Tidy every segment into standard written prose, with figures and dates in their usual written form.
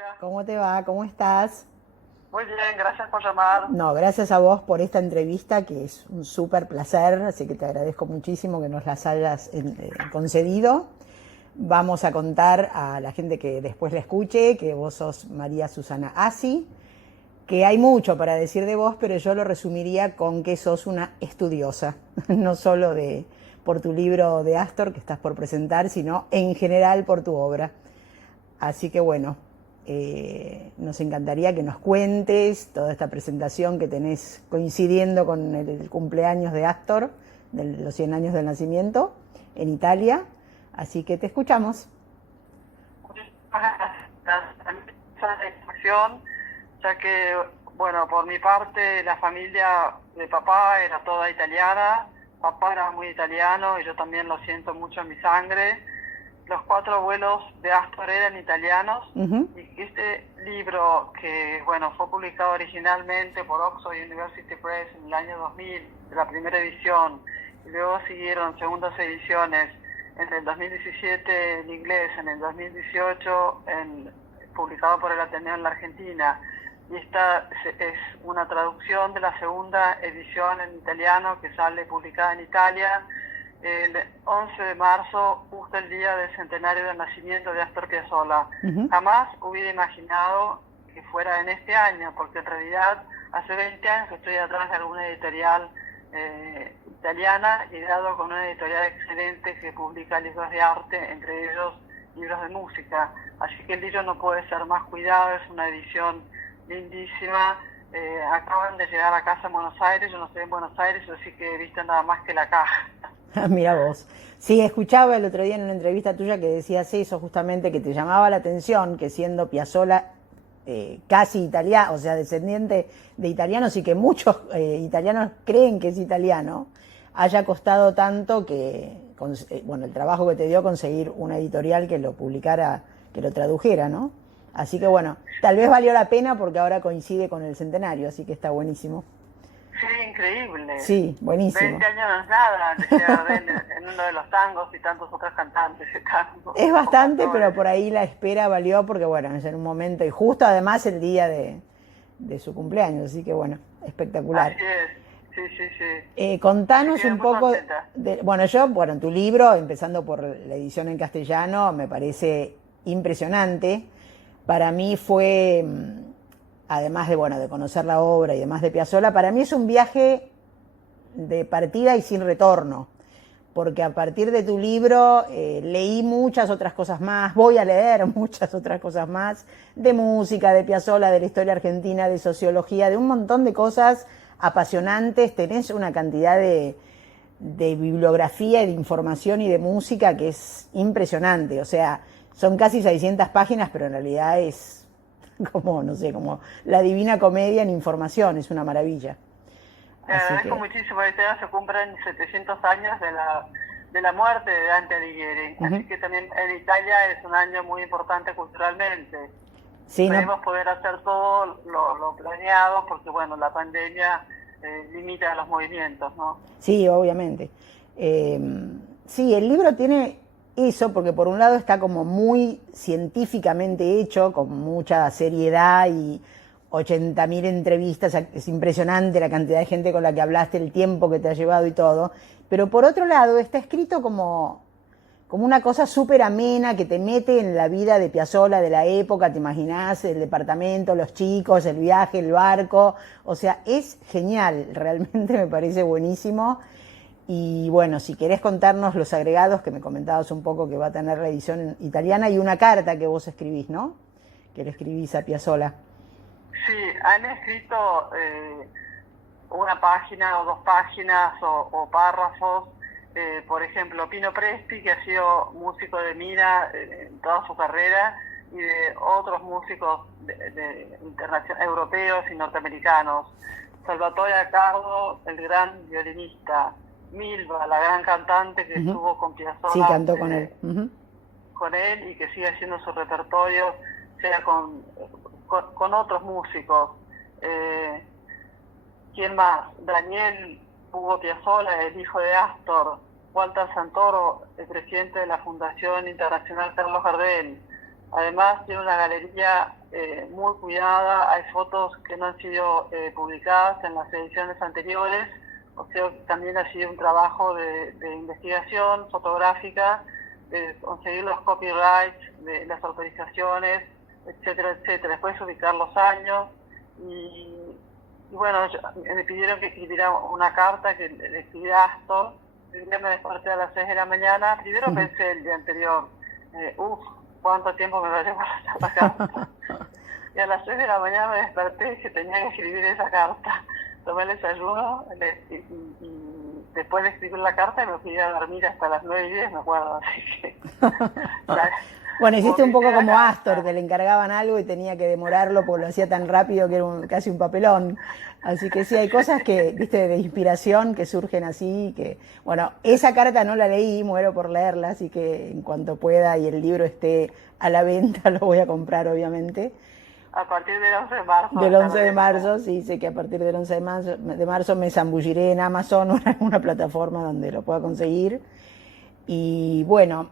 Patricia. ¿Cómo te va? ¿Cómo estás? Muy bien, gracias por llamar. No, gracias a vos por esta entrevista, que es un súper placer, así que te agradezco muchísimo que nos las hayas concedido. Vamos a contar a la gente que después la escuche que vos sos María Susana Assi, que hay mucho para decir de vos, pero yo lo resumiría con que sos una estudiosa, no solo por tu libro de Astor que estás por presentar, sino en general por tu obra. Así que bueno, nos encantaría que nos cuentes toda esta presentación que tenés coincidiendo con el cumpleaños de Astor, de los 100 años del nacimiento, en Italia. Así que te escuchamos. Muchísimas gracias de información, ya que, bueno, por mi parte, la familia de papá era toda italiana. Papá era muy italiano y yo también lo siento mucho en mi sangre. Los 4 abuelos de Astor eran italianos. Y este libro, que bueno, fue publicado originalmente por Oxford University Press en el año 2000, la primera edición, y luego siguieron segundas ediciones en el 2017 en inglés, en el 2018 publicado por el Ateneo en la Argentina, y esta es una traducción de la segunda edición en italiano que sale publicada en Italia el 11 de marzo, justo el día del centenario del nacimiento de Astor Piazzolla. Jamás hubiera imaginado que fuera en este año, porque en realidad hace 20 años que estoy atrás de alguna editorial italiana, y dado con una editorial excelente que publica libros de arte, entre ellos libros de música. Así que el libro no puede ser más cuidado, es una edición lindísima. Acaban de llegar a casa en Buenos Aires, yo no estoy en Buenos Aires, así que he visto nada más que la caja. Mira vos. Sí, escuchaba el otro día en una entrevista tuya que decías eso, justamente, que te llamaba la atención que siendo Piazzolla casi italiano, o sea, descendiente de italianos, y que muchos italianos creen que es italiano, haya costado tanto que, bueno, el trabajo que te dio conseguir una editorial que lo publicara, que lo tradujera, ¿no? Así que bueno, tal vez valió la pena porque ahora coincide con el centenario, así que está buenísimo. Sí, increíble. Sí, buenísimo. 20 años no es nada, en uno de los tangos y tantos otros cantantes de tango. Es bastante, pero por ahí la espera valió porque, bueno, es en un momento, y justo además el día de su cumpleaños, así que, bueno, espectacular. Así es, sí. Contanos un poco, bueno, en tu libro, empezando por la edición en castellano, me parece impresionante. Para mí fue, además de conocer la obra y demás de Piazzolla, para mí es un viaje de partida y sin retorno, porque a partir de tu libro leí muchas otras cosas más, voy a leer muchas otras cosas más, de música, de Piazzolla, de la historia argentina, de sociología, de un montón de cosas apasionantes. Tenés una cantidad de bibliografía y de información y de música que es impresionante, o sea, son casi 600 páginas, pero en realidad es como, no sé, como la Divina Comedia en información, es una maravilla. Te agradezco muchísimo. Este año se cumplen 700 años de la muerte de Dante Alighieri, así que también en Italia es un año muy importante culturalmente. Sí, Esperemos poder hacer todo lo planeado, porque bueno, la pandemia limita los movimientos, ¿no? Sí, obviamente. Sí, el libro tiene eso, porque por un lado está como muy científicamente hecho, con mucha seriedad y 80.000 entrevistas, es impresionante la cantidad de gente con la que hablaste, el tiempo que te ha llevado y todo, pero por otro lado está escrito como una cosa súper amena que te mete en la vida de Piazzolla, de la época, te imaginás, el departamento, los chicos, el viaje, el barco, o sea, es genial, realmente me parece buenísimo. Y bueno, si querés contarnos los agregados, que me comentabas un poco que va a tener la edición italiana, y una carta que vos escribís, ¿no? Que le escribís a Piazzolla. Sí, han escrito una página o 2 páginas o párrafos. Por ejemplo, Pino Presti, que ha sido músico de Mina en toda su carrera, y de otros músicos europeos y norteamericanos. Salvatore Accardo, el gran violinista. Milva, la gran cantante que estuvo con Piazzolla. Sí, cantó con él. Con él, y que sigue haciendo su repertorio, sea con otros músicos. ¿Quién más? Daniel Hugo Piazzolla, el hijo de Astor. Walter Santoro, el presidente de la Fundación Internacional Carlos Gardel. Además tiene una galería muy cuidada, hay fotos que no han sido publicadas en las ediciones anteriores, o sea que también ha sido un trabajo de investigación fotográfica, de conseguir los copyrights, de las autorizaciones, etcétera, etcétera. Después ubicar los años y bueno, me pidieron que escribiera una carta que le escribí a Astor. El día me desperté a las 6 de la mañana. Primero pensé el día anterior, cuánto tiempo me va a llevar esta carta. Y a las 6 de la mañana me desperté y que tenía que escribir esa carta. Tomé el desayuno y después de escribir la carta me fui a dormir hasta las 9:10, me acuerdo. Así que, bueno, hiciste un poco como Astor, que le encargaban algo y tenía que demorarlo porque lo hacía tan rápido que era casi un papelón. Así que sí, hay cosas que, viste, de inspiración que surgen así, que, bueno, esa carta no la leí, muero por leerla, así que en cuanto pueda y el libro esté a la venta lo voy a comprar, obviamente. A partir del 11 de marzo. Del 11 de marzo, sí, sé que a partir del 11 de marzo me zambulliré en Amazon o en alguna plataforma donde lo pueda conseguir. Y bueno,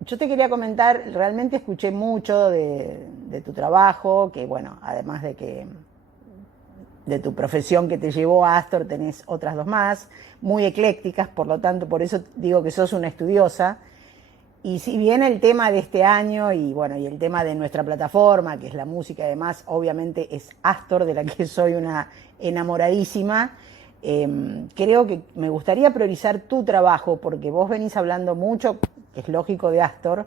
yo te quería comentar, realmente escuché mucho de tu trabajo, que bueno, además de tu profesión que te llevó a Astor, tenés otras dos más, muy eclécticas, por lo tanto, por eso digo que sos una estudiosa. Y si bien el tema de este año y bueno, y el tema de nuestra plataforma, que es la música y demás, obviamente es Astor, de la que soy una enamoradísima, creo que me gustaría priorizar tu trabajo, porque vos venís hablando mucho, que es lógico, de Astor,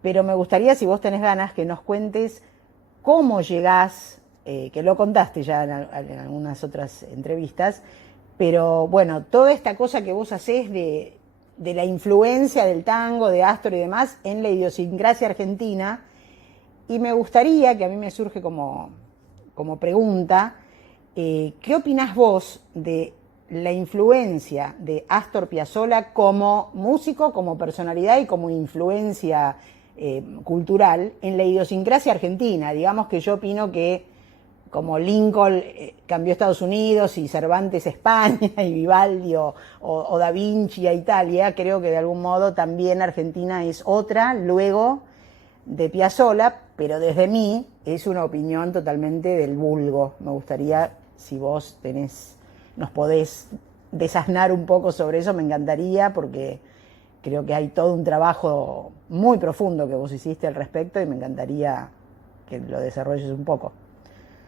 pero me gustaría, si vos tenés ganas, que nos cuentes cómo llegás, que lo contaste ya en algunas otras entrevistas, pero bueno, toda esta cosa que vos hacés de la influencia del tango, de Astor y demás en la idiosincrasia argentina, y me gustaría, que a mí me surge como pregunta, ¿qué opinás vos de la influencia de Astor Piazzolla como músico, como personalidad y como influencia cultural en la idiosincrasia argentina? Digamos que yo opino que como Lincoln cambió a Estados Unidos y Cervantes a España y Vivaldi o Da Vinci a Italia, creo que de algún modo también Argentina es otra luego de Piazzolla, pero desde mí es una opinión totalmente del vulgo. Me gustaría, si vos nos podés desasnar un poco sobre eso, me encantaría, porque creo que hay todo un trabajo muy profundo que vos hiciste al respecto y me encantaría que lo desarrolles un poco.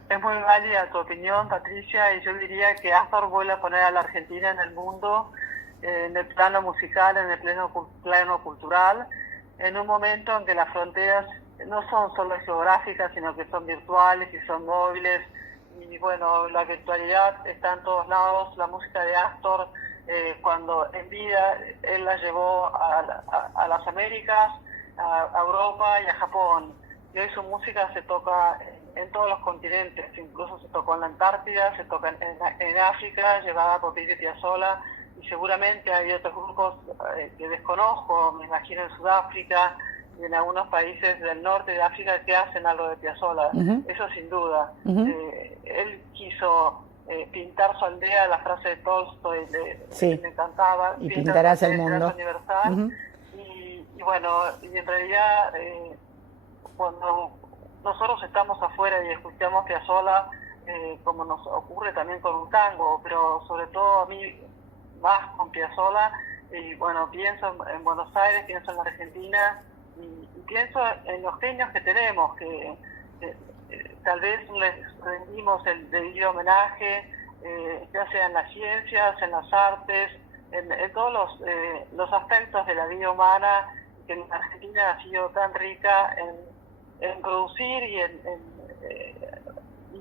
Es muy válida tu opinión, Patricia, y yo diría que Astor vuelve a poner a la Argentina en el mundo, en el plano musical, en el plano cultural, en un momento en que las fronteras no son solo geográficas, sino que son virtuales y son móviles. Y bueno, la virtualidad está en todos lados. La música de Astor, cuando en vida, él la llevó a las Américas, a Europa y a Japón. Y hoy su música se toca en todos los continentes, incluso se tocó en la Antártida, se toca en África, llevada por Pitti Piazzolla, y seguramente hay otros grupos que desconozco, me imagino en Sudáfrica y en algunos países del norte de África que hacen algo de Piazzolla. Eso sin duda. Él quiso pintar su aldea, la frase de Tolstoy me encantaba, y pintarás el mundo universal. Y bueno, y en realidad cuando nosotros estamos afuera y escuchamos Piazzolla, como nos ocurre también con un tango, pero sobre todo a mí más con Piazzolla, y bueno, pienso en Buenos Aires, pienso en la Argentina, y pienso en los genios que tenemos, que tal vez les rendimos el debido homenaje, ya sea en las ciencias, en las artes, en todos los aspectos de la vida humana, que en Argentina ha sido tan rica en producir y en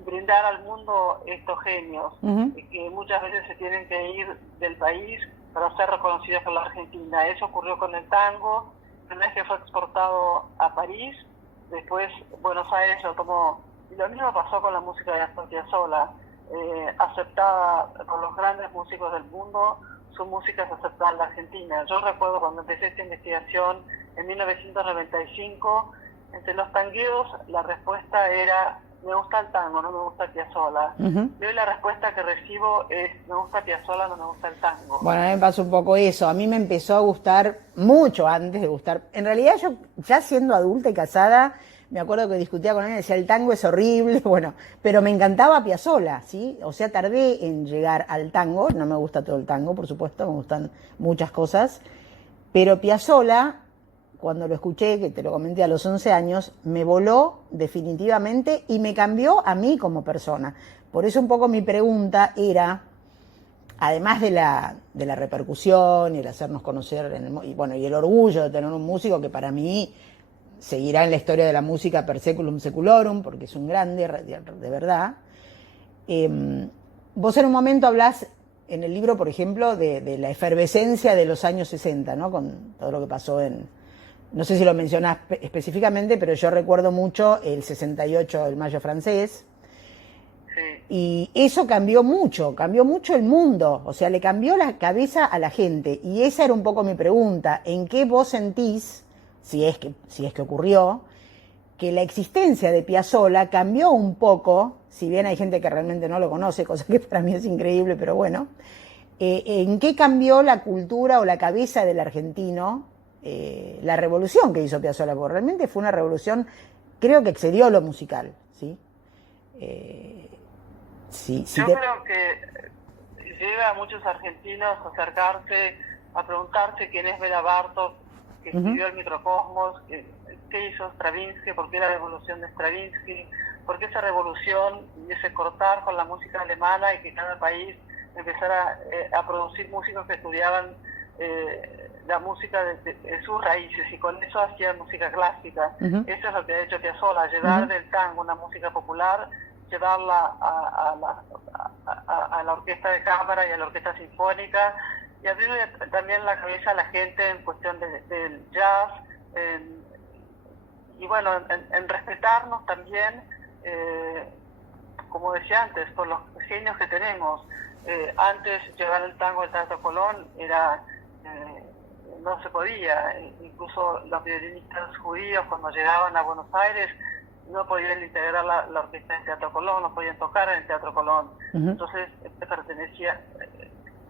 brindar al mundo estos genios, que muchas veces se tienen que ir del país para ser reconocidos por la Argentina. Eso ocurrió con el tango, una vez que fue exportado a París, después Buenos Aires lo tomó. Y lo mismo pasó con la música de Astor Piazzolla, aceptada por los grandes músicos del mundo, su música es aceptada en la Argentina. Yo recuerdo cuando empecé esta investigación en 1995, entre los tangueros la respuesta era me gusta el tango, no me gusta Piazzolla. Y hoy la respuesta que recibo es, me gusta Piazzolla, no me gusta el tango. Bueno, a mí me pasó un poco eso. A mí me empezó a gustar mucho antes de gustar. En realidad yo, ya siendo adulta y casada, me acuerdo que discutía con él y decía, el tango es horrible, bueno, pero me encantaba Piazzolla, ¿sí? O sea, tardé en llegar al tango, no me gusta todo el tango, por supuesto, me gustan muchas cosas, pero Piazzolla, cuando lo escuché, que te lo comenté a los 11 años, me voló definitivamente y me cambió a mí como persona. Por eso un poco mi pregunta era, además de la repercusión y el hacernos conocer, y bueno, y el orgullo de tener un músico que para mí seguirá en la historia de la música per seculum seculorum, porque es un grande, de verdad. Vos en un momento hablás en el libro, por ejemplo, de la efervescencia de los años 60, ¿no? Con todo lo que pasó no sé si lo mencionás específicamente, pero yo recuerdo mucho el 68, el Mayo francés, y eso cambió mucho el mundo, o sea, le cambió la cabeza a la gente, y esa era un poco mi pregunta, ¿en qué vos sentís, si es que ocurrió, que la existencia de Piazzolla cambió un poco, si bien hay gente que realmente no lo conoce, cosa que para mí es increíble, pero bueno, ¿en qué cambió la cultura o la cabeza del argentino la revolución que hizo Piazzolla? Porque realmente fue una revolución, creo que excedió lo musical, ¿sí? Yo creo que llega a muchos argentinos a acercarse, a preguntarse quién es Bela Bartók, que escribió el Microcosmos, qué hizo Stravinsky, por qué la revolución de Stravinsky, por qué esa revolución y ese cortar con la música alemana y que cada país empezara a producir músicos que estudiaban la música de sus raíces y con eso hacían música clásica. Eso es lo que ha hecho Piazzolla, llevar del tango una música popular, llevarla a la orquesta de cámara y a la orquesta sinfónica y abrirle también la cabeza a la gente en cuestión del jazz y bueno, en respetarnos también, como decía antes, por los genios que tenemos. Antes llevar el tango al Teatro Colón era no se podía, incluso los violinistas judíos cuando llegaban a Buenos Aires no podían integrar la orquesta del Teatro Colón, no podían tocar en el Teatro Colón. Entonces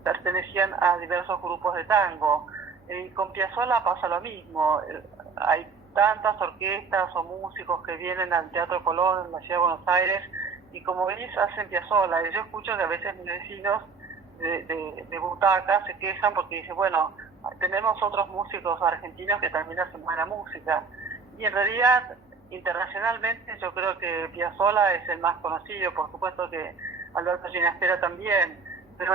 pertenecían a diversos grupos de tango. Y con Piazzolla pasa lo mismo. Hay tantas orquestas o músicos que vienen al Teatro Colón en la ciudad de Buenos Aires y como veis hacen Piazzolla. Y yo escucho que a veces mis vecinos de butaca se quejan porque dicen, bueno, tenemos otros músicos argentinos que también hacen buena música. Y en realidad, internacionalmente, yo creo que Piazzolla es el más conocido, por supuesto que Alberto Ginastera también, pero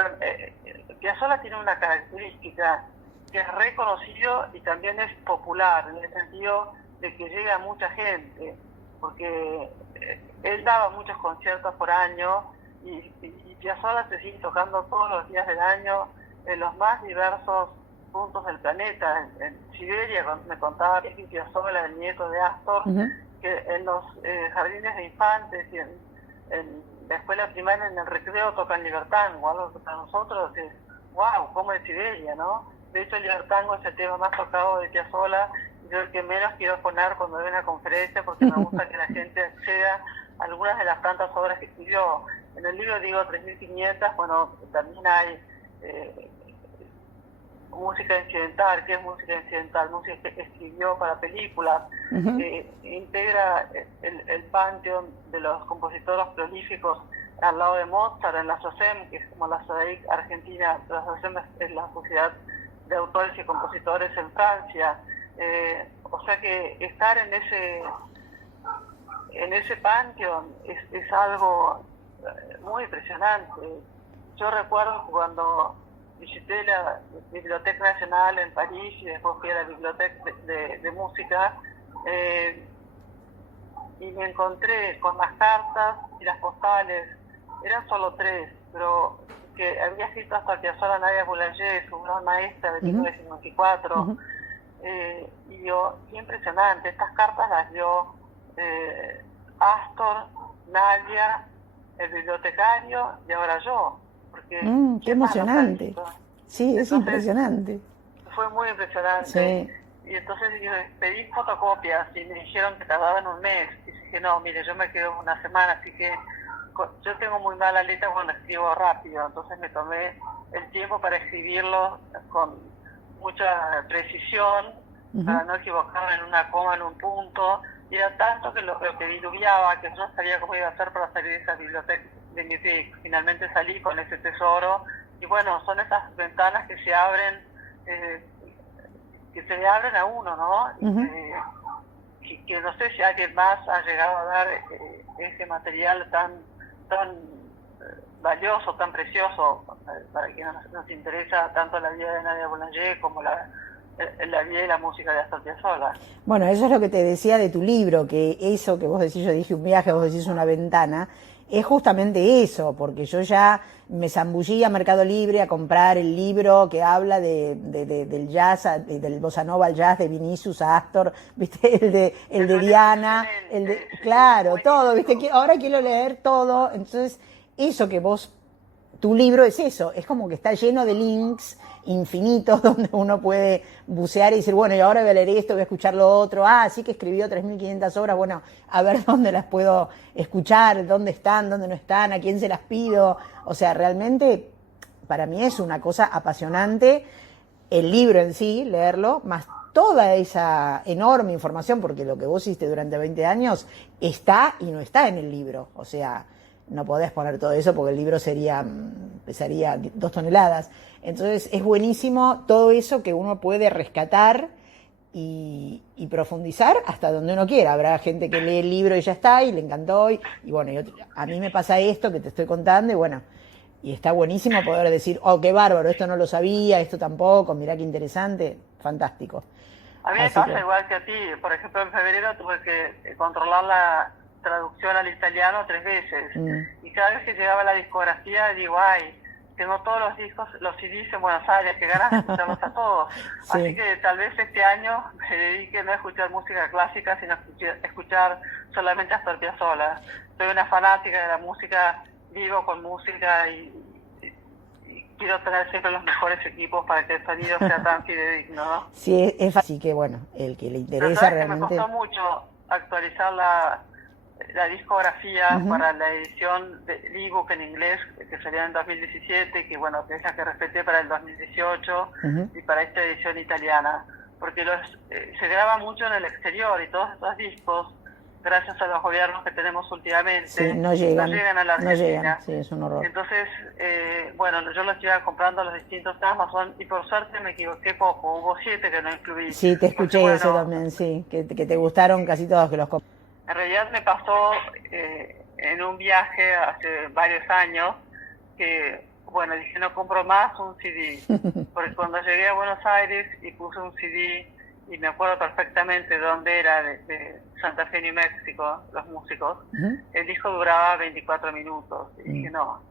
Piazzolla tiene una característica que es reconocido y también es popular, en el sentido de que llega a mucha gente, porque él daba muchos conciertos por año y Piazzolla se sigue tocando todos los días del año en los más diversos puntos del planeta. En Siberia, me contaba Ricky Piazzolla, el nieto de Astor, que en los jardines de infantes y en la escuela primaria, en el recreo, tocan libertango, algo que para nosotros es, wow, como de Siberia, ¿no? De hecho, el libertango es el tema más tocado de Piazzolla, y yo el que menos quiero poner cuando doy una conferencia, porque me gusta que la gente acceda a algunas de las tantas obras que escribió. En el libro digo 3.500, bueno, también hay música incidental. ¿Qué es música incidental? Música que escribió para películas. Integra el panteón de los compositores prolíficos al lado de Mozart en la SOCEM, que es como la SODEIC argentina. La SOCEM es la Sociedad de Autores y Compositores en Francia. O sea que estar en ese panteón es algo muy impresionante. Yo recuerdo cuando visité la Biblioteca Nacional en París y después fui a la Biblioteca de Música y me encontré con las cartas y las postales. Eran solo 3, pero que había escrito hasta Piazzolla Nadia Boulanger, su gran maestra de 1954. Y yo, qué impresionante, estas cartas las dio Astor, Nadia, el bibliotecario y ahora yo. Porque qué emocionante. Sí, es impresionante. Fue muy impresionante. Sí. Y entonces yo pedí fotocopias y me dijeron que tardaban un mes. Y dije, no, mire, yo me quedo una semana, así que yo tengo muy mala letra cuando escribo rápido, entonces me tomé el tiempo para escribirlo con mucha precisión, para no equivocarme en una coma, en un punto, y era tanto que lo que diluviaba, que yo no sabía cómo iba a hacer para salir de esa biblioteca de mi pic. Finalmente salí con ese tesoro, y bueno, son esas ventanas que se abren, que se le abren a uno, ¿no? Que no sé si alguien más ha llegado a dar ese material tan valioso, tan precioso, para quien nos interesa tanto la vida de Nadia Boulanger como la vida y la música de Astor Piazzolla. Bueno, eso es lo que te decía de tu libro, que eso que vos decís, yo dije un viaje, vos decís una ventana, es justamente eso, porque yo ya me zambullí a Mercado Libre a comprar el libro que habla del jazz, del bossa nova al jazz, de Vinicius a Astor, ¿viste? El de Diana, claro, todo, ¿viste? Ahora quiero leer todo, entonces eso que tu libro es eso, es como que está lleno de links infinitos donde uno puede bucear y decir, bueno, y ahora voy a leer esto, voy a escuchar lo otro, sí que escribió 3.500 obras, bueno, a ver dónde las puedo escuchar, dónde están, dónde no están, a quién se las pido, o sea, realmente para mí es una cosa apasionante el libro en sí, leerlo, más toda esa enorme información, porque lo que vos hiciste durante 20 años está y no está en el libro, o sea, no podés poner todo eso porque el libro pesaría 2 toneladas. Entonces es buenísimo todo eso que uno puede rescatar y profundizar hasta donde uno quiera. Habrá gente que lee el libro y ya está, y le encantó, y bueno, a mí me pasa esto que te estoy contando, y bueno, y está buenísimo poder decir, oh, qué bárbaro, esto no lo sabía, esto tampoco, mirá qué interesante, fantástico. A mí me pasa igual que a ti. Por ejemplo, en febrero tuve que controlar la traducción al italiano 3 veces. Y cada vez que llegaba la discografía, digo, ay, tengo todos los discos, los CDs en Buenos Aires, que ganas de escucharlos a todos. Sí. Así que tal vez este año me dedique no a escuchar música clásica, sino a escuchar solamente a Astor Piazzolla. Soy una fanática de la música, vivo con música y quiero tener siempre los mejores equipos para que el sonido sea tan fidedigno, ¿no? Sí, es fácil que, bueno, el que le interesa realmente... Me costó mucho actualizar la discografía para la edición del ebook en inglés que salió en 2017, que bueno, que es la que respeté para el 2018 y para esta edición italiana, porque se graba mucho en el exterior y todos estos discos, gracias a los gobiernos que tenemos últimamente, no llegan a la Argentina. No llegan, sí, es un horror. Entonces, bueno, yo los iba comprando a los distintos Amazon y por suerte me equivoqué poco, hubo 7 que no incluí. Sí, te escuché porque, eso también, sí, que te gustaron casi todos que los compré. En realidad me pasó en un viaje hace varios años que, bueno, dije no compro más un CD, porque cuando llegué a Buenos Aires y puse un CD, y me acuerdo perfectamente dónde era, de Santa Fe, New México, los músicos, el disco duraba 24 minutos, y dije no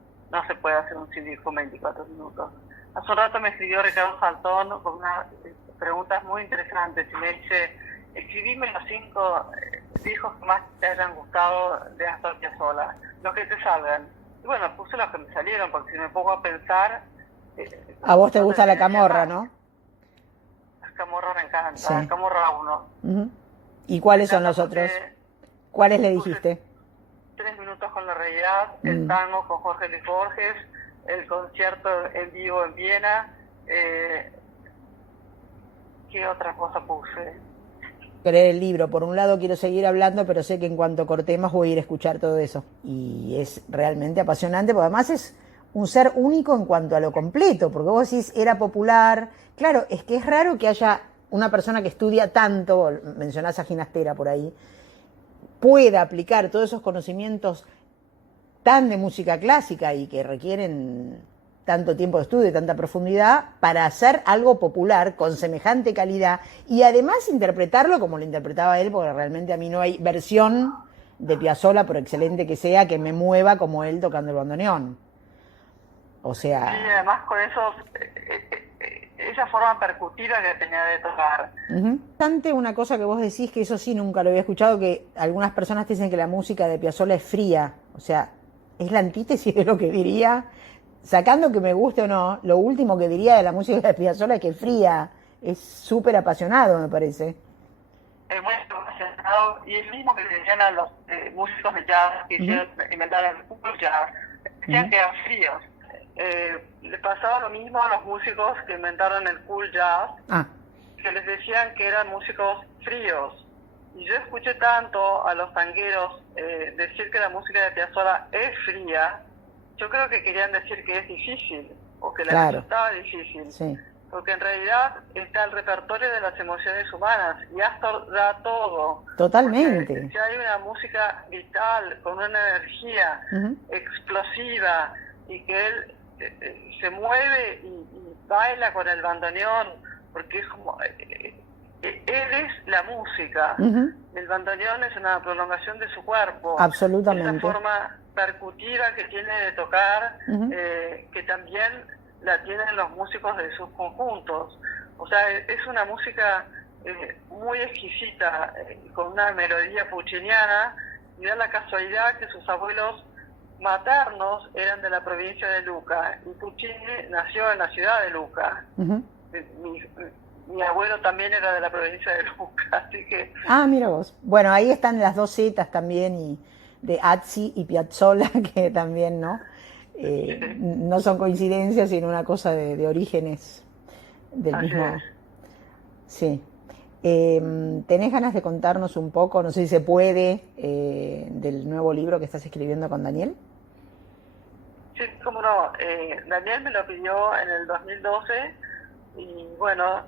se puede hacer un CD con 24 minutos. Hace un rato me escribió Ricardo Saltón con unas preguntas muy interesantes y me dice, escribime los 5 discos que más te hayan gustado de Astor Piazzolla, los que te salgan. Y bueno, puse los que me salieron, porque si me pongo a pensar... a vos te gusta la camorra, ¿no? La camorra me encanta, sí. La camorra 1. ¿Y cuáles son los otros? ¿Cuáles le dijiste? 3 minutos con la realidad, el tango con Jorge Luis Borges, el concierto en vivo en Viena, ¿qué otra cosa puse? Leer el libro. Por un lado quiero seguir hablando, pero sé que en cuanto cortemos voy a ir a escuchar todo eso. Y es realmente apasionante, porque además es un ser único en cuanto a lo completo, porque vos decís, era popular. Claro, es que es raro que haya una persona que estudia tanto, mencionás a Ginastera por ahí, pueda aplicar todos esos conocimientos tan de música clásica y que requieren tanto tiempo de estudio y tanta profundidad para hacer algo popular con semejante calidad y además interpretarlo como lo interpretaba él, porque realmente a mí no hay versión de Piazzolla, por excelente que sea, que me mueva como él tocando el bandoneón. O sea... Sí, además con esa forma percutiva que tenía de tocar. Bastante una cosa que vos decís, que eso sí nunca lo había escuchado, que algunas personas te dicen que la música de Piazzolla es fría, o sea, es la antítesis de lo que diría... Sacando que me guste o no, lo último que diría de la música de Piazzolla es que es fría. Es súper apasionado, me parece. Es muy apasionado, y el mismo que le decían a los músicos de jazz que Ujú, inventaron el cool jazz, decían ujú. que eran fríos. Le pasaba lo mismo a los músicos que inventaron el cool jazz, Ah, que les decían que eran músicos fríos. Y yo escuché tanto a los tangueros decir que la música de Piazzolla es fría. Yo creo que querían decir que es difícil, o que les claro, resultaba difícil, sí, porque en realidad está el repertorio de las emociones humanas, y Astor da todo, porque totalmente. si hay una música vital, con una energía Ujú, explosiva, y que él se mueve y baila con el bandoneón, porque es como... él es la música. ujú, El bandoneón es una prolongación de su cuerpo. Esa absolutamente. forma percutiva que tiene de tocar, Ujú, que también la tienen los músicos de sus conjuntos. O sea, es una música muy exquisita, con una melodía pucciniana, y da la casualidad que sus abuelos maternos eran de la provincia de Lucca, y Puccini nació en la ciudad de Lucca. ujú. Mi, mi abuelo también era de la provincia de Lucca, así que Ah, mira vos. Bueno, ahí están las dos zetas también, y de Azzi y Piazzolla, que también, ¿no? No son coincidencias, sino una cosa de orígenes del así es. mismo. Sí. ¿Tenés ganas de contarnos un poco, no sé si se puede, del nuevo libro que estás escribiendo con Daniel? Sí, cómo no. Daniel me lo pidió en el 2012, y bueno,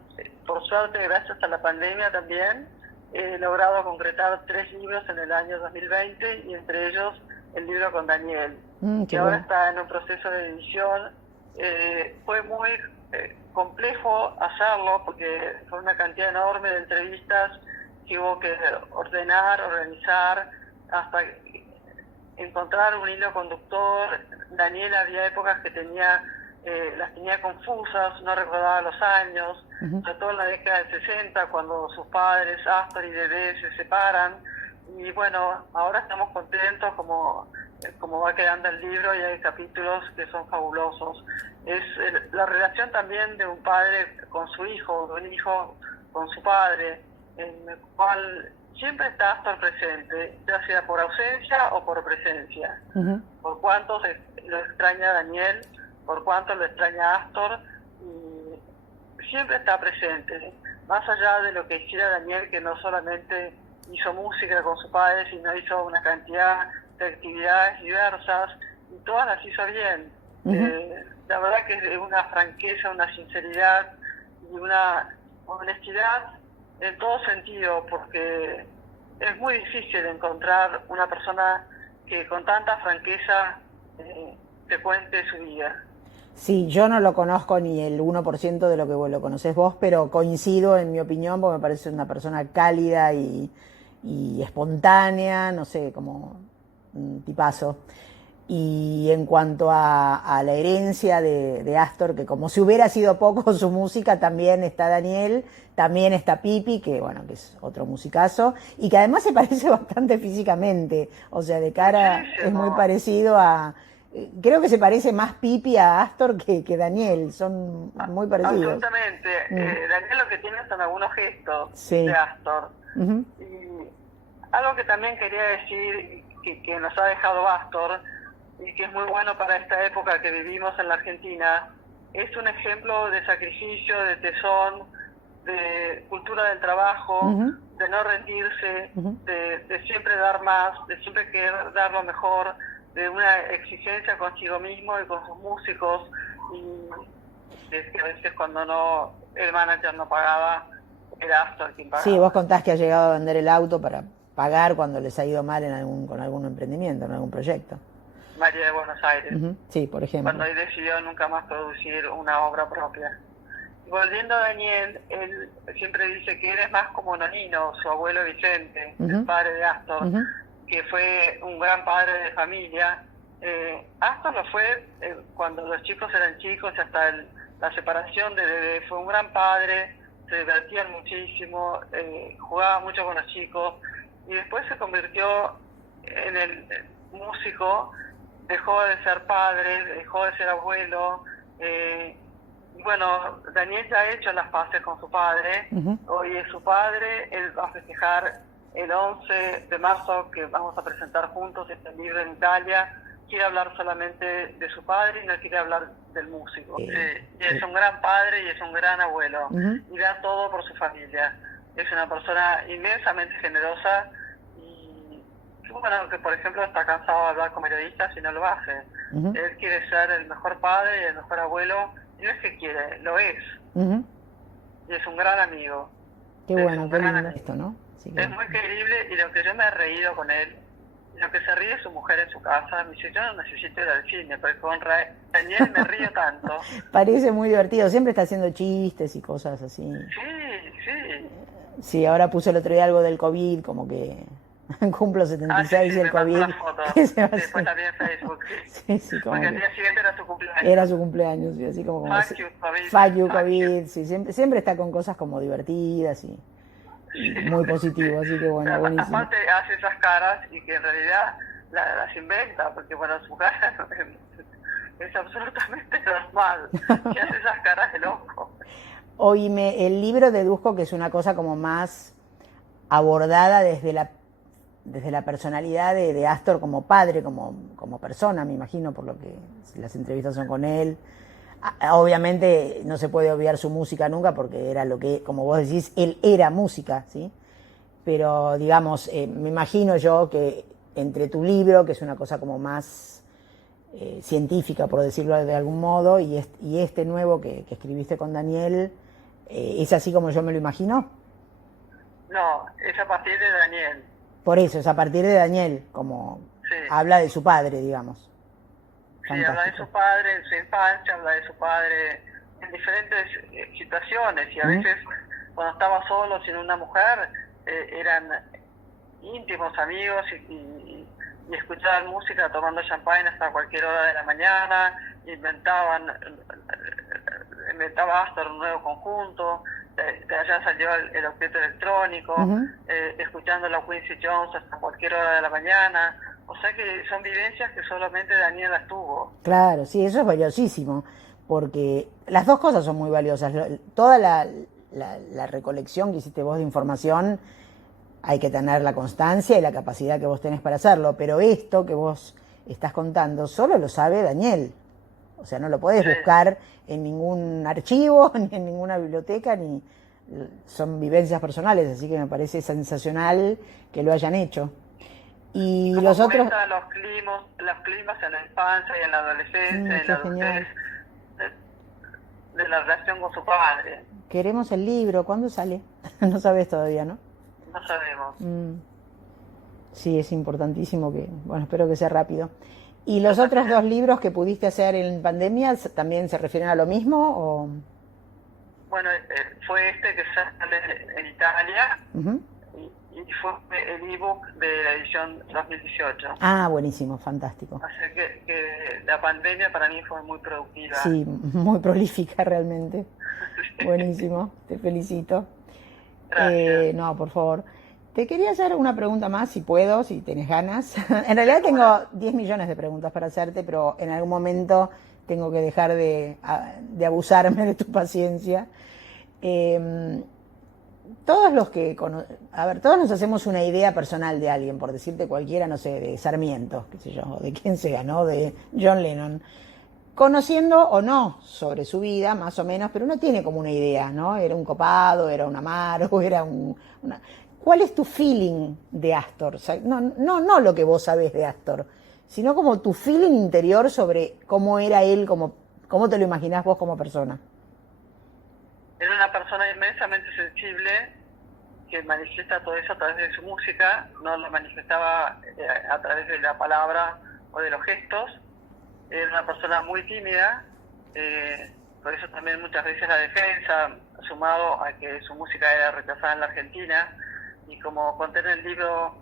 por suerte, gracias a la pandemia también, he logrado concretar 3 libros en el año 2020, y entre ellos el libro con Daniel, Qué que ahora bueno. está en un proceso de edición. Fue muy complejo hacerlo, porque fue una cantidad enorme de entrevistas que hubo que ordenar, organizar, hasta encontrar un hilo conductor. Daniel había épocas que las tenía confusas, no recordaba los años, Ujú, sobre todo en la década del 60, cuando sus padres, Astor y Dede, se separan. Y bueno, ahora estamos contentos como va quedando el libro, y hay capítulos que son fabulosos. Es la relación también de un padre con su hijo, de un hijo con su padre, en el cual siempre está Astor presente, ya sea por ausencia o por presencia. ujú, Por cuánto lo extraña Daniel, por cuánto lo extraña Astor, y siempre está presente. Más allá de lo que hiciera Daniel, que no solamente hizo música con su padre, sino hizo una cantidad de actividades diversas, y todas las hizo bien. ujú. La verdad que es una franqueza, una sinceridad y una honestidad en todo sentido, porque es muy difícil encontrar una persona que con tanta franqueza te cuente su vida. Sí, yo no lo conozco ni el 1% de lo que vos lo conocés vos, pero coincido en mi opinión porque me parece una persona cálida y espontánea, no sé, como un tipazo. Y en cuanto a la herencia de Astor, que como si hubiera sido poco su música, también está Daniel, también está Pipi, que bueno, que es otro musicazo, y que además se parece bastante físicamente, o sea, de cara es muy Muchísimo, parecido a... Creo que se parece más Pipi a Astor que Daniel, son muy parecidos. absolutamente. Mm, Daniel lo que tiene son algunos gestos de sí. Astor. Ujú, Y algo que también quería decir, que nos ha dejado Astor, y que es muy bueno para esta época que vivimos en la Argentina, es un ejemplo de sacrificio, de tesón, de cultura del trabajo, ujú, de no rendirse, ujú. de siempre dar más, de siempre querer dar lo mejor, de una exigencia consigo mismo y con sus músicos. Y es que a veces cuando el manager no pagaba, era Astor quien Sí, vos pagaba. contás que has llegado a vender el auto para pagar cuando les ha ido mal con algún emprendimiento, en algún proyecto. María de Buenos Aires, Ujú, sí, por cuando ejemplo. él decidió nunca más producir una obra propia. Volviendo a Daniel, él siempre dice que él es más como Nonino, su abuelo Vicente, el Ujú, padre de Astor, ujú, que fue un gran padre de familia. Astor lo fue cuando los chicos eran chicos, hasta la separación de Dede. Fue un gran padre, se divertían muchísimo, jugaba mucho con los chicos, y después se convirtió en el músico, dejó de ser padre, dejó de ser abuelo, Bueno, Daniel ya ha hecho las paces con su padre. Ujú. Hoy es su padre. Él va a festejar el 11 de marzo, que vamos a presentar juntos este libro en Italia. Quiere hablar solamente de su padre y no quiere hablar del músico. Sí, y es un gran padre y es un gran abuelo. Ujú. Y da todo por su familia. Es una persona inmensamente generosa y bueno, que por ejemplo está cansado de hablar con periodistas y no lo hace. Ujú. Él quiere ser el mejor padre y el mejor abuelo. Y no es que quiere, lo es. Ujú. Y es un gran amigo. Qué Es bueno, un qué gran lindo amigo. esto, ¿no? Así que, Es muy querible y lo que yo me he reído con él, lo que se ríe su mujer en su casa, me dice, yo no necesito ir al cine, porque con Daniel me río tanto. parece muy divertido, siempre está haciendo chistes y cosas así. Sí, sí. Sí, ahora puso el otro día algo del COVID, como que cumplo Ah, sí, 76 sí, y el me mandó COVID. la foto. que se va a Sí, después hacer. también en Facebook, sí. Sí, sí, como Porque al que día siguiente era su cumpleaños. era su cumpleaños, y así como Fuck you, COVID. fuck you, Fuck you. COVID, sí, siempre está con cosas como divertidas y muy positivo, así que bueno, Pero buenísimo. aparte hace esas caras y que en realidad las inventa, porque bueno, su cara es absolutamente normal. Y hace esas caras de loco. Oíme, el libro deduzco que es una cosa como más abordada desde la personalidad de Astor como padre, como persona, me imagino, por lo que las entrevistas son con él. Obviamente no se puede obviar su música nunca porque era lo que, como vos decís, él era música, ¿sí? Pero digamos, me imagino yo que entre tu libro, que es una cosa como más científica, por decirlo de algún modo, y este nuevo que escribiste con Daniel, ¿es así como yo me lo imagino? No, es a partir de Daniel. Por eso, es a partir de Daniel, como Sí, habla de su padre, digamos. sí, habla de su padre en su infancia, habla de su padre en diferentes situaciones y a veces cuando estaba solo sin una mujer eran íntimos amigos y escuchaban música tomando champagne hasta cualquier hora de la mañana, inventaba Astor un nuevo conjunto, de allá salió el octeto electrónico, escuchando la Quincy Jones hasta cualquier hora de la mañana. O sea que son vivencias que solamente Daniel las tuvo. Claro, sí, eso es valiosísimo, porque las dos cosas son muy valiosas. Toda la recolección que hiciste vos de información, hay que tener la constancia y la capacidad que vos tenés para hacerlo, pero esto que vos estás contando solo lo sabe Daniel. O sea, no lo podés buscar en ningún archivo, ni en ninguna biblioteca, ni son vivencias personales, así que me parece sensacional que lo hayan hecho. Y Como los otros... cuenta los climas en la infancia y en la adolescencia, en la adultez, de la relación con su padre. Queremos el libro, ¿cuándo sale? No sabes todavía, ¿no? No sabemos. Sí, es importantísimo que, bueno, espero que sea rápido. ¿Y los otros dos libros que pudiste hacer en pandemia también se refieren a lo mismo? ¿O? Bueno, fue este que sale en Italia y fue el ebook de la edición 2018. Ah, buenísimo, fantástico. Así que la pandemia para mí fue muy productiva. Sí, muy prolífica realmente. Buenísimo, te felicito. Gracias. No, por favor. Te quería hacer una pregunta más, si puedo, si tenés ganas. En realidad tengo 10 millones de preguntas para hacerte, pero en algún momento tengo que dejar de abusarme de tu paciencia. Todos todos nos hacemos una idea personal de alguien, por decirte cualquiera, no sé, de Sarmiento, qué sé yo, de quien sea, ¿no? De John Lennon. Conociendo o no sobre su vida, más o menos, pero uno tiene como una idea, ¿no? Era un copado, era un amargo, era una... ¿Cuál es tu feeling de Astor? O sea, no lo que vos sabés de Astor, sino como tu feeling interior sobre cómo era él, cómo te lo imaginás vos como persona. Era una persona inmensamente sensible que manifiesta todo eso a través de su música, no lo manifestaba a través de la palabra o de los gestos. Era una persona muy tímida, por eso también muchas veces la defensa, sumado a que su música era rechazada en la Argentina, y como conté en el libro,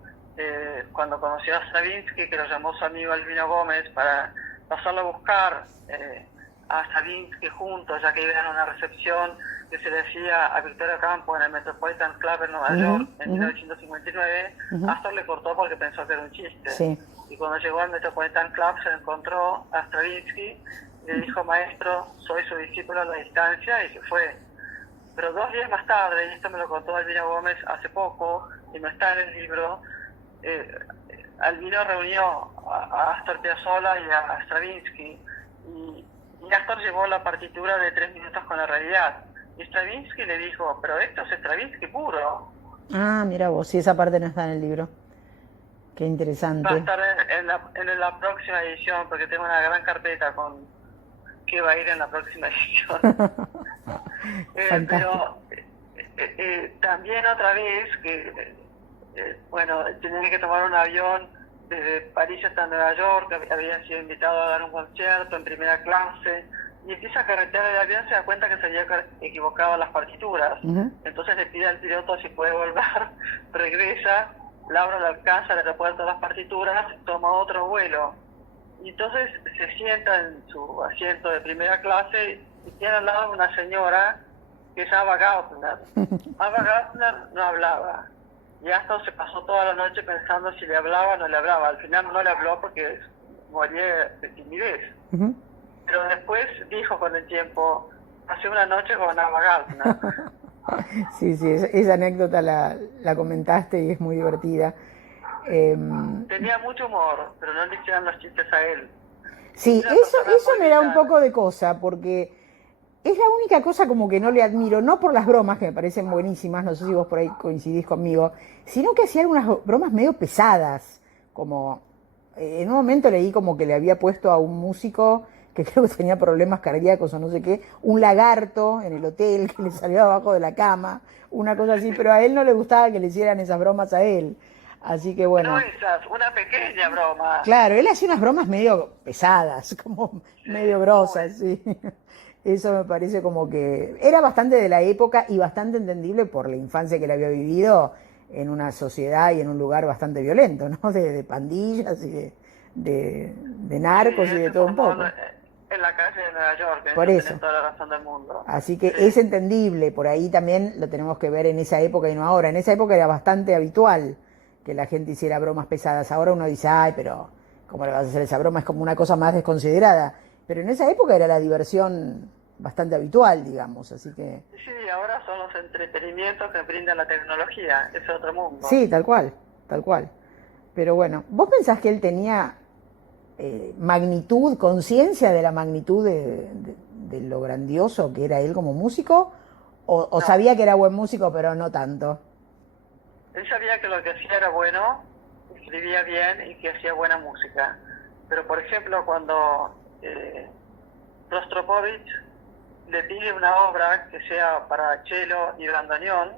cuando conoció a Stravinsky, que lo llamó su amigo Albino Gómez para pasarlo a buscar a Stravinsky juntos, ya que iban a una recepción que se le hacía a Victoria Campo en el Metropolitan Club en Nueva York en 1959, Astor le cortó porque pensó que era un chiste. Sí. Y cuando llegó al Metropolitan Club se encontró a Stravinsky Le dijo, maestro, soy su discípulo a la distancia, y se fue. Pero 2 días más tarde, y esto me lo contó Albino Gómez hace poco, y no está en el libro, Albino reunió a Astor Piazzolla y a Stravinsky, y Astor llevó la partitura de 3 minutos con la realidad. Y Stravinsky le dijo, pero esto es Stravinsky puro. Ah, mira vos, sí, esa parte no está en el libro. Qué interesante. Va a estar en la próxima edición, porque tengo una gran carpeta con que va a ir en la próxima edición. Pero también otra vez que, bueno, tenía que tomar un avión desde París hasta Nueva York, había sido invitado a dar un concierto en primera clase, y empieza a carretear el avión, se da cuenta que se había equivocado las partituras. Entonces le pide al piloto si puede volver, regresa, Laura le alcanza al aeropuerto las partituras, toma otro vuelo. Y entonces se sienta en su asiento de primera clase y tiene al lado una señora que es Ava Gardner. Ava Gardner no hablaba. Y hasta se pasó toda la noche pensando si le hablaba o no le hablaba. Al final no le habló porque moría de timidez. Pero después dijo con el tiempo, pasé una noche con Ava Gardner. Sí, esa anécdota la comentaste y es muy divertida. Tenía mucho humor, pero no le hicieron los chistes a él. Sí, eso me da un poco de cosa, porque es la única cosa como que no le admiro, no por las bromas, que me parecen buenísimas, no sé si vos por ahí coincidís conmigo, sino que hacía algunas bromas medio pesadas, como en un momento leí como que le había puesto a un músico que creo que tenía problemas cardíacos o no sé qué, un lagarto en el hotel que le salió abajo de la cama, una cosa así, pero a él no le gustaba que le hicieran esas bromas a él. Así que bueno. No esas, una pequeña broma. Claro, él hacía unas bromas medio pesadas, como medio grosas, sí. Eso me parece como que era bastante de la época y bastante entendible por la infancia que él había vivido en una sociedad y en un lugar bastante violento, ¿no? De pandillas y de narcos y de todo un poco. En la calle de Nueva York, por eso. Tiene toda la razón del mundo. Así que es entendible, por ahí también lo tenemos que ver en esa época y no ahora. En esa época era bastante habitual que la gente hiciera bromas pesadas. Ahora uno dice, ay, pero ¿cómo le vas a hacer esa broma? Es como una cosa más desconsiderada. Pero en esa época era la diversión bastante habitual, digamos, así que... Sí, ahora son los entretenimientos que brinda la tecnología, es otro mundo. Sí, tal cual. Pero bueno, ¿vos pensás que él tenía magnitud, conciencia de la magnitud de lo grandioso que era él como músico? ¿O no, sabía que era buen músico, pero no tanto? Él sabía que lo que hacía era bueno, escribía bien y que hacía buena música. Pero, por ejemplo, cuando Rostropovich le pide una obra que sea para cello y bandoneón,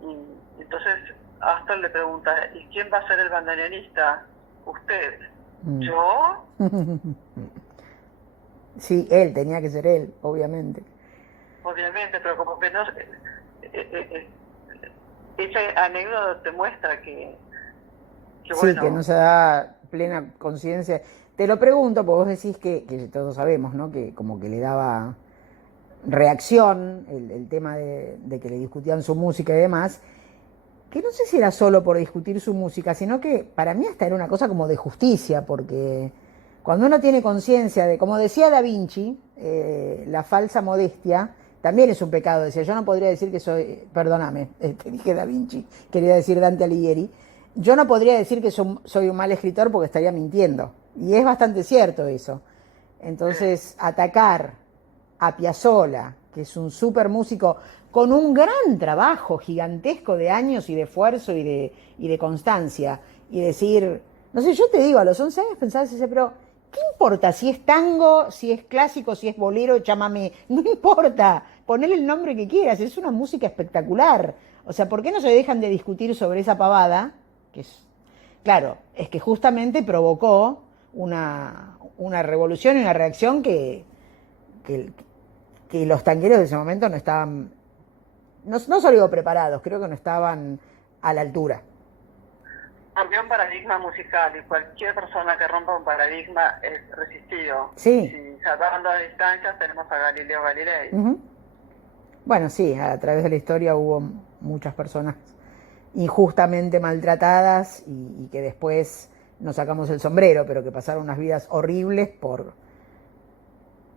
y entonces Astor le pregunta, ¿y quién va a ser el bandoneonista? ¿Usted? ¿Yo? Sí, él, tenía que ser él, obviamente. Obviamente, pero como que no... esa anécdota te muestra que sí, bueno, que no se da plena conciencia. Te lo pregunto porque vos decís que todos sabemos, ¿no? Que como que le daba reacción el tema de que le discutían su música y demás, que no sé si era solo por discutir su música, sino que para mí hasta era una cosa como de justicia, porque cuando uno tiene conciencia de, como decía Da Vinci, la falsa modestia también es un pecado. Decía, yo no podría decir que soy, perdóname, que dije Da Vinci, quería decir Dante Alighieri, yo no podría decir que soy un mal escritor porque estaría mintiendo, y es bastante cierto eso. Entonces, atacar a Piazzolla, que es un súper músico, con un gran trabajo gigantesco de años y de esfuerzo y de constancia, y decir, no sé, yo te digo, a los 11 años pensaba, pero ¿qué importa si es tango, si es clásico, si es bolero, chamamé? No importa, ponele el nombre que quieras, es una música espectacular. O sea, ¿por qué no se dejan de discutir sobre esa pavada? Que es, claro, es que justamente provocó una revolución y una reacción que los tangueros de ese momento no estaban, no solo digo preparados, creo que no estaban a la altura. Cambió un paradigma musical y cualquier persona que rompa un paradigma es resistido. Sí. Si salvando a distancias tenemos a Galileo Galilei. Bueno, sí, a través de la historia hubo muchas personas injustamente maltratadas y que después nos sacamos el sombrero, pero que pasaron unas vidas horribles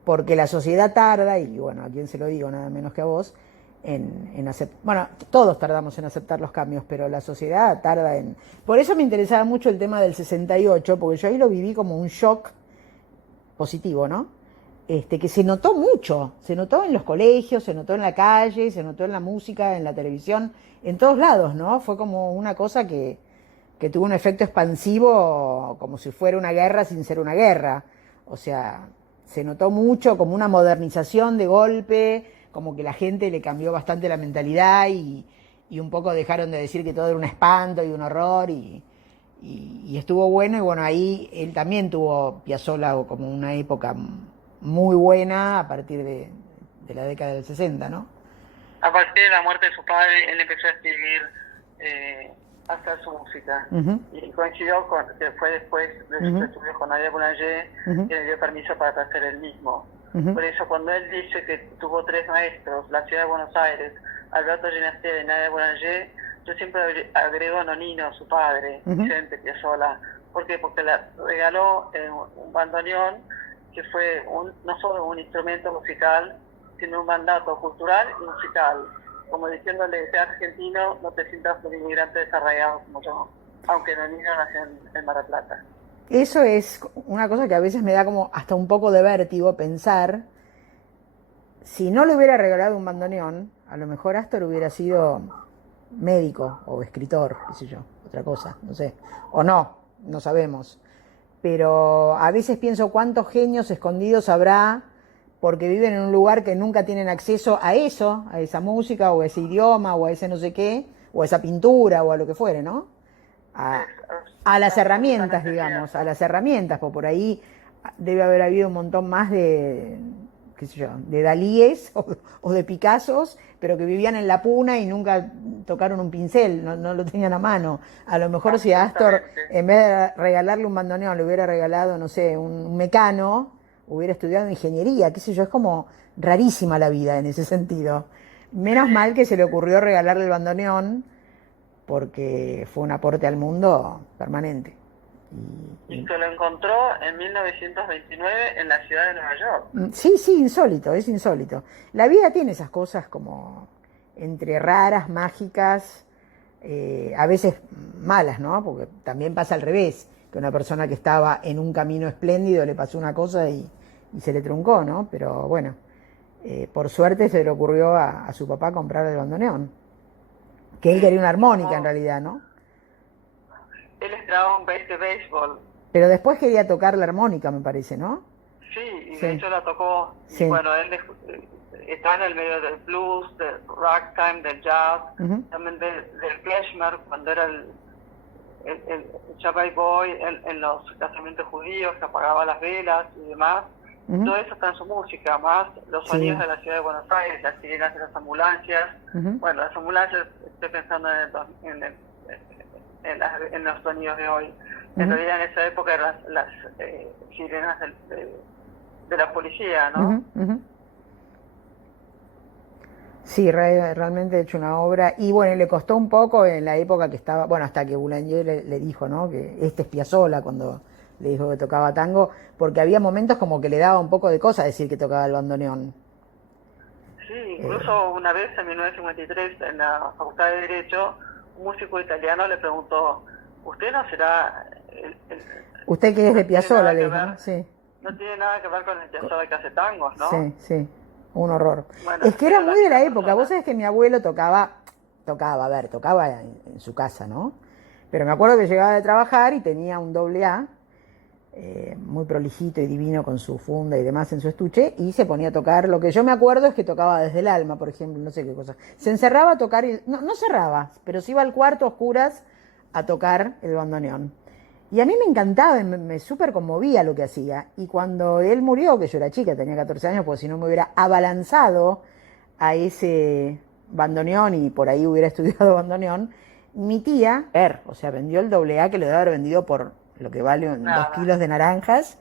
porque la sociedad tarda, y bueno, a quién se lo digo, nada menos que a vos, en aceptar, bueno, todos tardamos en aceptar los cambios, pero la sociedad tarda en... Por eso me interesaba mucho el tema del 68, porque yo ahí lo viví como un shock positivo, ¿no? Que se notó mucho, se notó en los colegios, se notó en la calle, se notó en la música, en la televisión, en todos lados, ¿no? Fue como una cosa que tuvo un efecto expansivo como si fuera una guerra sin ser una guerra. O sea, se notó mucho como una modernización de golpe, como que la gente le cambió bastante la mentalidad y un poco dejaron de decir que todo era un espanto y un horror y estuvo bueno. Y bueno, ahí él también tuvo Piazzolla como una época muy buena a partir de la década del 60, ¿no? A partir de la muerte de su padre, él empezó a escribir, a hacer su música. Y coincidió con que fue después de sus estudios con Nadia Boulanger, que le dio permiso para hacer el mismo. Por eso cuando él dice que tuvo 3 maestros, la ciudad de Buenos Aires, Alberto Ginastera y Nadia Boulanger, yo siempre agrego a Nonino, su padre, Vicente Piazzolla. ¿Por qué? Porque le regaló un bandoneón que fue no solo un instrumento musical, sino un mandato cultural y musical. Como diciéndole, sea argentino, no te sientas un inmigrante desarraigado como yo, aunque Nonino nació en Mar del Plata. Eso es una cosa que a veces me da como hasta un poco de vértigo pensar, si no le hubiera regalado un bandoneón, a lo mejor Astor hubiera sido médico o escritor, qué sé yo, otra cosa, no sé, o no sabemos. Pero a veces pienso cuántos genios escondidos habrá porque viven en un lugar que nunca tienen acceso a eso, a esa música o a ese idioma o a ese no sé qué, o a esa pintura o a lo que fuere, ¿no? A las herramientas, digamos, a las herramientas, porque por ahí debe haber habido un montón más de, qué sé yo, de Dalíes o de Picassos, pero que vivían en la puna y nunca tocaron un pincel, no lo tenían a mano. A lo mejor si a Astor, en vez de regalarle un bandoneón, le hubiera regalado, no sé, un mecano, hubiera estudiado ingeniería, qué sé yo, es como rarísima la vida en ese sentido. Menos mal que se le ocurrió regalarle el bandoneón, porque fue un aporte al mundo permanente. Y se lo encontró en 1929 en la ciudad de Nueva York. Sí, insólito, es insólito. La vida tiene esas cosas como entre raras, mágicas, a veces malas, ¿no? Porque también pasa al revés, que una persona que estaba en un camino espléndido le pasó una cosa y se le truncó, ¿no? Pero bueno, por suerte se le ocurrió a su papá comprar el bandoneón. Que él quería una armónica en realidad, ¿no? Él esperaba un base de béisbol. Pero después quería tocar la armónica, me parece, ¿no? Sí, y de hecho la tocó. Sí. Y bueno, él está en el medio del blues, del ragtime, del jazz, también del klezmer, cuando era el Shabbai Boy en los casamientos judíos, que apagaba las velas y demás. Todo eso está en su música, más los sonidos de la ciudad de Buenos Aires, las sirenas de las ambulancias. Bueno, las ambulancias, estoy pensando en los sonidos de hoy. En realidad en esa época eran las sirenas de la policía, ¿no? Sí, realmente ha hecho una obra. Y bueno, le costó un poco en la época que estaba, bueno, hasta que Boulanger le dijo, ¿no? Que este es Piazzolla, cuando le dijo que tocaba tango, porque había momentos como que le daba un poco de cosa decir que tocaba el bandoneón. Sí, incluso una vez en 1953 en la Facultad de Derecho, un músico italiano le preguntó, ¿usted no será ¿Usted que es de Piazzolla? Le dijo, ¿no? Sí. No tiene nada que ver con el Piazzolla que hace tangos, ¿no? Sí, un horror. Bueno, es que era muy de la época. Vos sabés que mi abuelo tocaba en su casa, ¿no? Pero me acuerdo que llegaba de trabajar y tenía un AA, muy prolijito y divino con su funda y demás en su estuche, y se ponía a tocar. Lo que yo me acuerdo es que tocaba Desde el Alma, por ejemplo, no sé qué cosa. Se encerraba a tocar, no cerraba, pero se iba al cuarto a oscuras a tocar el bandoneón. Y a mí me encantaba, me súper conmovía lo que hacía. Y cuando él murió, que yo era chica, tenía 14 años, pues si no me hubiera abalanzado a ese bandoneón y por ahí hubiera estudiado bandoneón, mi tía, vendió el AA que lo debe haber vendido por lo que vale 2 kilos de naranjas.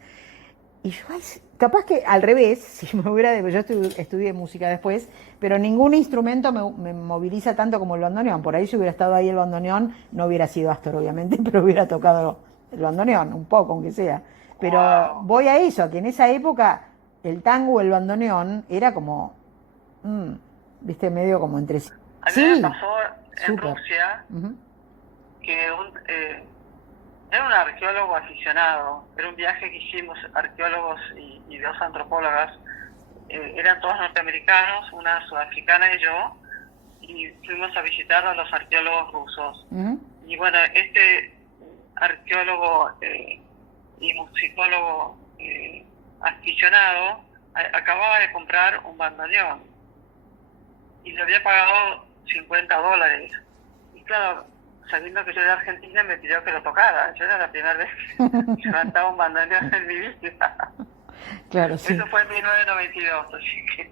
Y yo, capaz que al revés, si me hubiera... Yo estudié música después, pero ningún instrumento me moviliza tanto como el bandoneón. Por ahí si hubiera estado ahí el bandoneón, no hubiera sido Astor, obviamente, pero hubiera tocado el bandoneón, un poco, aunque sea. Pero voy a eso, que en esa época el tango o el bandoneón era como, viste, medio como entre sí. A mí Sí, me pasó en súper. Rusia Ujú. que era un arqueólogo aficionado, era un viaje que hicimos arqueólogos y dos antropólogas, eran todos norteamericanos, una sudafricana y yo, y fuimos a visitar a los arqueólogos rusos. Ujú. Y bueno, este arqueólogo y musicólogo aficionado acababa de comprar un bandoneón y le había pagado $50. Y claro, sabiendo que yo era argentina, me pidió que lo tocara. Yo era la primera vez que cantaba un bandoneón en mi vida. Claro, sí. Eso fue en 1992, así que...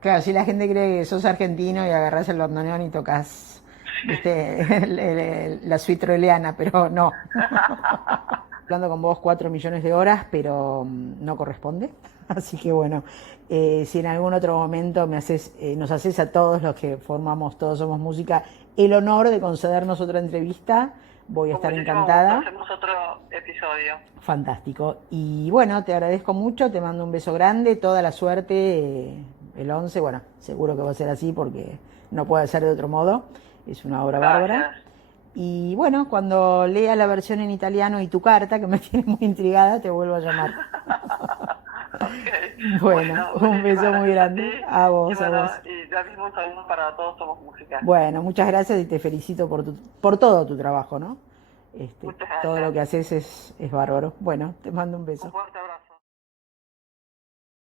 Claro, si la gente cree que sos argentino y agarrás el bandoneón y tocas, viste, la suite troiliana, pero no. Hablando con vos 4 millones de horas, pero no corresponde. Así que bueno, si en algún otro momento nos haces a todos los que formamos Todos Somos Música el honor de concedernos otra entrevista, voy a estar encantada. Hacemos otro episodio. Fantástico. Y bueno, te agradezco mucho, te mando un beso grande, toda la suerte el 11, bueno, seguro que va a ser así porque no puede ser de otro modo, es una obra bárbara. Y bueno, cuando lea la versión en italiano y tu carta, que me tiene muy intrigada, te vuelvo a llamar. Okay. Bueno, un beso muy grande a vos, y bueno, a vos. Y ya mismo un saludo para Todos Somos Música. Bueno, muchas gracias y te felicito por todo tu trabajo, ¿no? Muchas gracias. Todo lo que haces es bárbaro. Bueno, te mando un beso. Un fuerte